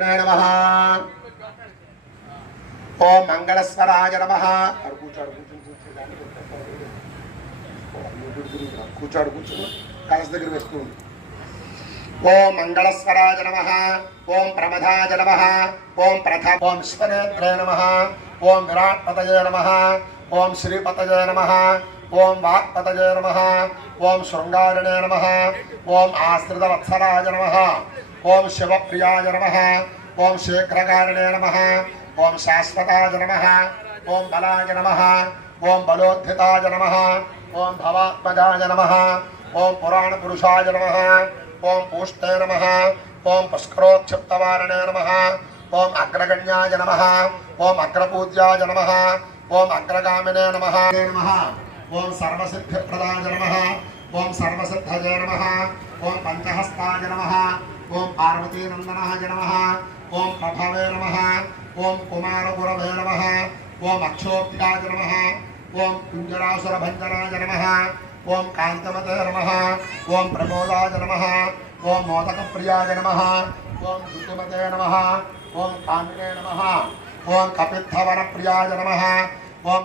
नमः। ओम मंगलस्वराय नमः। ओम मंगलस्वराय नमः। ओम प्रमदाय नमः। ओम प्रथम ओम श्वनेत्रे नमः। ओम विराटपतये नमः। ओम श्रीपतये नमः। ओम वाक्पतये नमः। ओम शृंगारिणे नमः। ओम आश्रितवत्सराय नमः। ओम शिवप्रियाय नमः। ओम शीघ्रकारिणे नमः। ओम शाश्वताय नमः। ओम बलाय नमः। ओम बलोद्धिताय नमः। ओम भवात्मजाय नमः। ओम पुराणपुरुषाय नमः। ओम पूष्टे नमः। ओम पुष्करोक्षिप्तवारिणे नमः। ओम अग्रगण्याय नमः। ओम अग्रपूज्याय नमः। ओम अग्रगामिने नमः। ओम सर्वसिद्धिप्रदाय नमः। ओम सर्वसिद्धये नमः। ओम पंचहस्ताय नमः। ओम पार्वतीनंदनाय नमः। ओम प्रभवे नमः। ओम कुमारगुरवे नमः। ओम अक्षोभ्याय नमः। ओम कुंजरासुरभंजनाय नमः। ओम कांतमते नमः। ओम प्रमोदाय नमः। ओम मोदकप्रियाय नमः। ओम धुतिमते नमः। ओम कामिने नमः। ओम कपित्थवनप्रियाय नमः। ओम